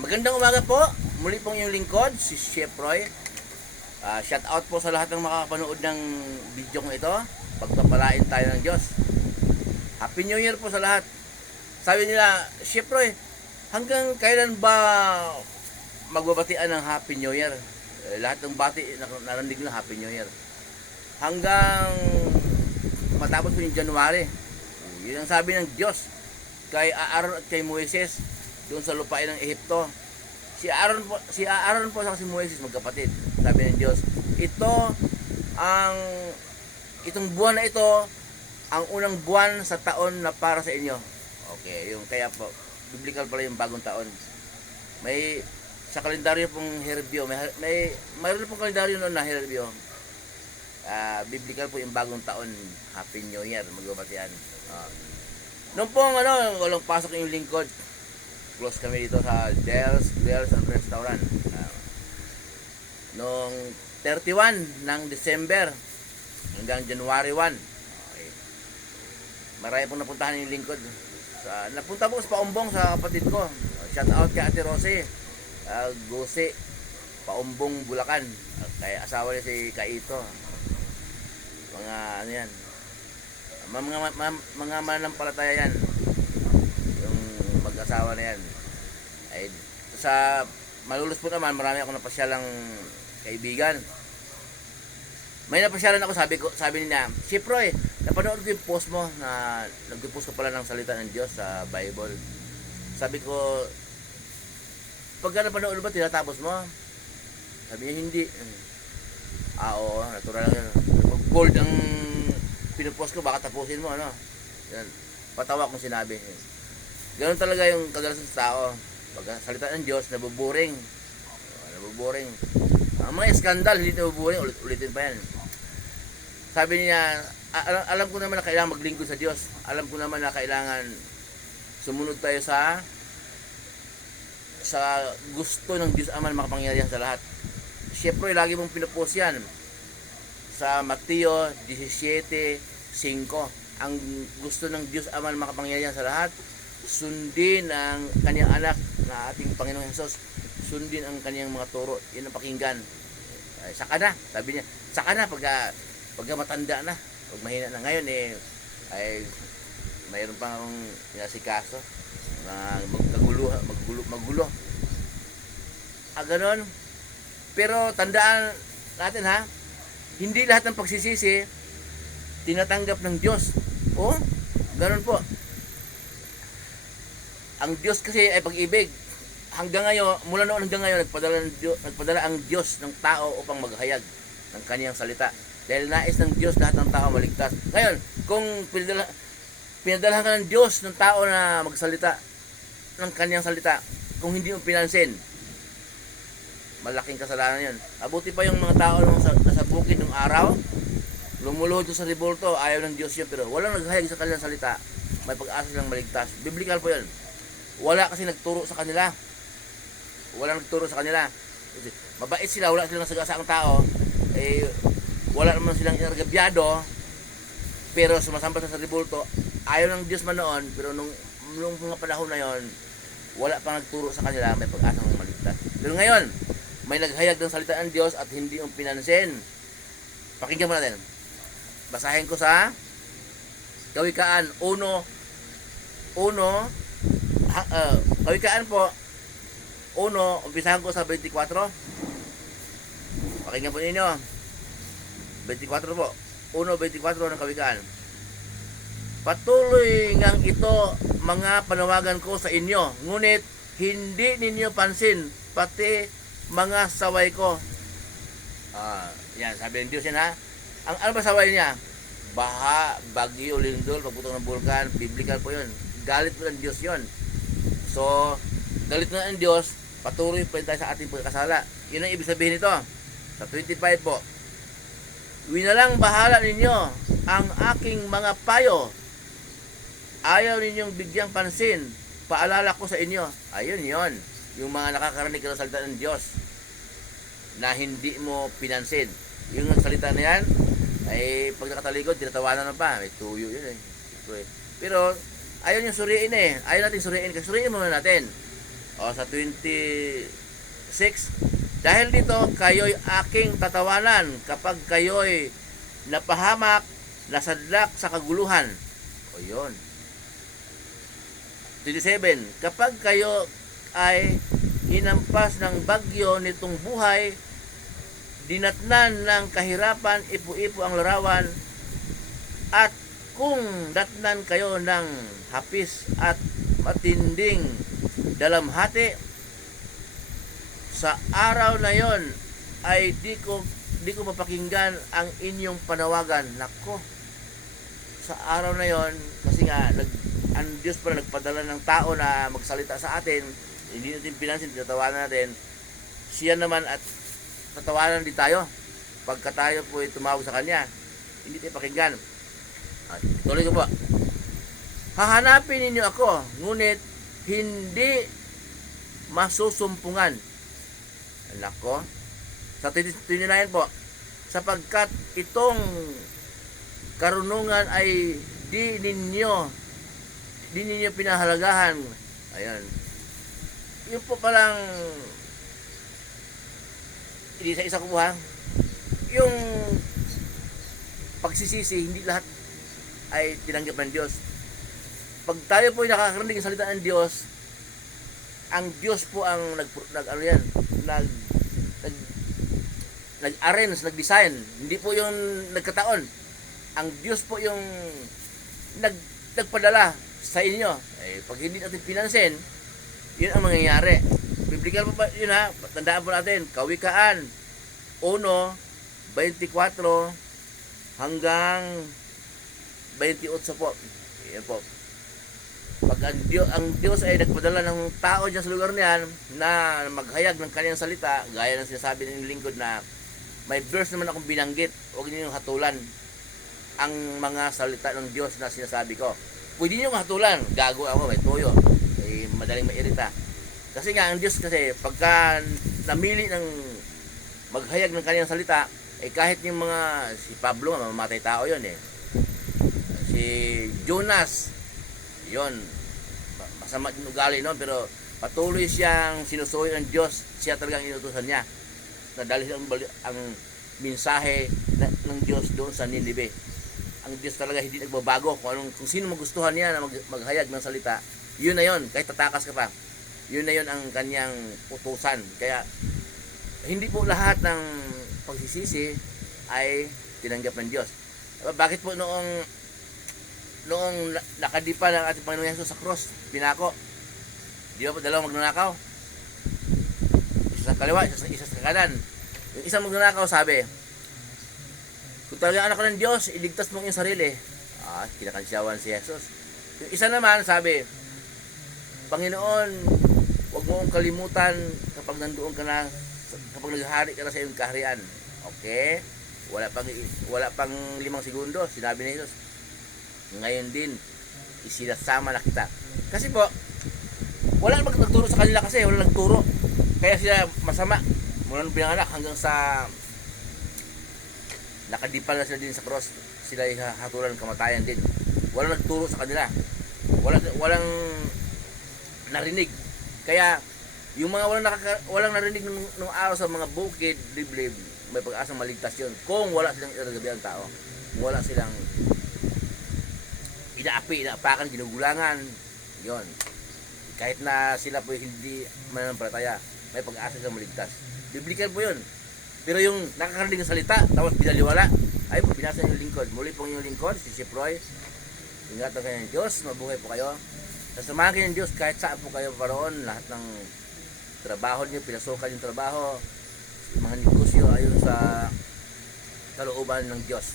Magandang umaga po. Muli pong yung lingkod, si Chef Roy. Shout out po sa lahat ng makakapanood ng video ko ito. Pagpapalain tayo ng Diyos. Happy New Year po sa lahat. Sabi nila, Chef Roy, hanggang kailan ba magbabatian ng Happy New Year? Lahat ng bati narinig na Happy New Year. Hanggang matapos po yung January. Yun ang sabi ng Diyos kay Aaron at kay Moises doon sa lupain ng Ehipto. Si Aaron po sa si Moises magkapatid. Sabi ng Diyos, itong buwan na ito ang unang buwan sa taon na para sa inyo. Okay, yung kaya po biblical pala yung bagong taon. May sa kalendaryo pong Herbio, mayroon pong kalendaryo noon na Herbio. Biblical po yung bagong taon, Happy New Year, magbabatian. Noong pong walang pasok yung lingkod, close kami dito sa Del's Grills and Restaurant. Noong 31 ng December hanggang January 1. Okay. Marami pong napuntahan yung lingkod. Napunta po sa Paumbong sa kapatid ko. Shout out kay Ate Rosie. Gusi, Paumbong, Bulacan. Kaya asawa niya si Kaito. Mga ano yan. Mga mananampalataya yan. Mag-asawa na yan. Ay, sa Malulus po naman, marami ako napasyalang kaibigan. May napasyalan ako, sabi niya, Chef Roy, napanood ko yung post mo na nag-post ko pala ng salita ng Diyos sa Bible. Sabi ko, pagka napanood ba, tinatapos mo? Sabi niya, hindi. Oo, natural lang yan. Pag bold ang pinupost ko, baka tapusin mo, ano? Yan. Patawa kung sinabi. Ganoon talaga yung kadalasan sa tao. Pag salita ng Diyos, nabuboring. Nabuboring. Ang mga skandal, hindi nabuboring. Ulitin pa yan. Sabi niya, alam ko naman na kailangan maglingkod sa Diyos. Alam ko naman na kailangan sumunod tayo sa gusto ng Diyos Ama na makapangyarihan sa lahat. Siyempre, lagi mong pinupost yan. Sa Mateo 17:5. Ang gusto ng Diyos Ama na makapangyarihan sa lahat, sundin ang kanyang anak na ating Panginoong Hesus. Sundin ang kanyang mga turo. Yun ang pakinggan. Saka na, sabi niya. Saka na pagka matanda na. Pag mahina na ngayon ay mayroon pa akong inasikaso na magulo. Ganon. Pero tandaan natin ha, hindi lahat ng pagsisisi tinatanggap ng Diyos. Ganon po. Ang Diyos kasi ay pag-ibig. Hanggang ngayon, mula noon hanggang ngayon, nagpadala ang Diyos ng tao upang maghayag ng kanyang salita. Dahil nais ng Diyos lahat ng tao maligtas. Ngayon, kung pinadalahan ka ng Diyos ng tao na magsalita ng kanyang salita, kung hindi mo pinansin, malaking kasalanan yun. Abuti pa yung mga tao nasa bukid ng araw, lumuluhod sa revolto, ayaw ng Diyos yun, pero walang naghayag sa kanilang salita, may pag-asa silang maligtas. Biblical po yun. Wala kasi nagturo sa kanila. Mabait sila, wala silang nasagasaang tao. Wala naman silang inargabyado, pero sumasamba sa revolto. Ayaw ng Diyos man noon, pero nung mga panahon na yon, wala pang nagturo sa kanila, may pag-asang maligtas. Pero ngayon, may naghayag ng salita ng Diyos at hindi yung pinansin. Pakinggan mo natin. Basahin ko sa Kawikaan 1. Kawikaan po 1, umpisahan ko sa 24. Pakinggan po ninyo. 24 po. 1:24 ng Kawikaan. Patuloy ngang ito mga panawagan ko sa inyo, ngunit hindi ninyo pansin pati mga saway ko. Yan, sabi ng Diyos yan ha. Ano ba saway niya? Baha, bagyo, lindol, pagputong ng bulkan, biblical po yun. Galit po ng Diyos yun. So, galit na ng Diyos, patuloy pa rin tayo sa ating pagkakasala. Yun ang ibig sabihin nito. Sa 25 po, winalang bahala ninyo ang aking mga payo. Ayaw ninyong bigyang pansin. Paalala ko sa inyo. Ayun yon. Yung mga nakakarinig ng salita ng Diyos na hindi mo pinansin. Yung salita na yan, ay pag nakatalikod, tinatawanan na pa. May tuyo yun eh. Pero ayaw nyo suriin eh. Ayaw natin suriin. Kasi suriin muna natin. O sa 26, dahil dito kayo'y aking tatawanan kapag kayo'y napahamak, nasadlak sa kaguluhan. O yun. 27, kapag kayo ay hinampas ng bagyo nitong buhay, dinatnan ng kahirapan, ipu-ipo ang larawan, at kung datnan kayo ng hapis at matinding dalamhati, sa araw na yon ay di ko mapakinggan ang inyong panawagan. Nako, sa araw na yon, kasi nga ang Diyos pala nagpadala ng tao na magsalita sa atin, hindi natin pinansin, tatawanan natin, siya naman at tatawanan din tayo pagka tayo po tumawag sa kanya, hindi tayo pakinggan. At tuloy ko po, hahanapin ninyo ako, ngunit hindi masusumpungan. Nako, sa 29 po, sapagkat itong karunungan ay di ninyo pinahalagahan. Ayan, yun po palang isa ko po, ha, yung pagsisisi, hindi lahat ay tinanggap ng Diyos. Pag tayo po ay nakakarinig ng salita ng Diyos, ang Diyos po ang nag-arrange, nag-design. Hindi po yung nagkataon. Ang Diyos po yung nagpadala sa inyo. Eh, pag hindi natin pinansin, yun ang mangyayari. Biblikal po pa yun, ha. Tandaan po natin, Kawikaan 1:24 hanggang 28 po. Yan po. Pag ang Diyos ay nagpadala ng tao dyan sa lugar niyan na maghayag ng kanyang salita, gaya ng sinasabi ng lingkod na may verse naman akong binanggit, huwag niyo hatulan ang mga salita ng Diyos na sinasabi ko. Pwede niyo hatulan, gago ako, may toyo, ay madaling mairita. Kasi nga ang Diyos kasi pagka namili ng maghayag ng kanyang salita, eh kahit yung mga si Pablo, mamamatay tao yon eh. Si Jonas, yon, masama din ugali noon, pero patuloy siyang sinusuyo ng Diyos. Siya talagang inutusan niya na dahil ang mensahe ng Diyos doon sa Ninive. Ang Diyos talaga hindi nagbabago. Kung sino magustuhan niya na maghayag ng salita, yun na yun, kahit tatakas ka pa, yun na yun ang kanyang utusan. Kaya hindi po lahat ng pagsisisi ay tinanggap ng Diyos. Bakit po noong nakadipa ng ating Panginoon Yesus sa cross, pinako, di ba po dalawang magnanakaw? Isa sa kaliwa, isa sa kanan. Yung isang magnanakaw sabi, kung talaga anak ka ng Diyos, iligtas mo ang iyong sarili. Kinakansyawan si Jesus. Yung isa naman sabi, Panginoon, huwag mo akong kalimutan kapag nandoon ka na, kapag naghahari ka na sa iyong kaharian. Okay? Wala pang 5 segundo, sinabi ni Jesus, ngayon din isinasama na kita. Kasi po wala nang nagturo sa kanila, kasi wala nagturo, kaya sila masama mula nung pinanganak hanggang sa nakadipal na sila din sa cross. Sila ay hatulan ng kamatayan din. Walang nagturo sa kanila, walang narinig. Kaya yung mga walang narinig nung araw sa mga bukid, liblib, may pag-asang maligtas yun kung wala silang iragabi ang tao, kung wala silang inaapakan, ginugulangan, yon. Kahit na sila po hindi mananampalataya, may pag-asa silang maligtas. Biblikal po yun. Pero yung nakakarinig ng salita, tapos binaliwala, ay po, binasa yung lingkod. Muli pong yung lingkod, si Roy. Ingatan kayo ng Diyos, mabuhay po kayo. Sasamahan kayo ng Diyos kahit saan po kayo paroon. Lahat ng trabaho niyo, pinasukan yung trabaho, mga negosyo ayon sa kalooban ng Diyos.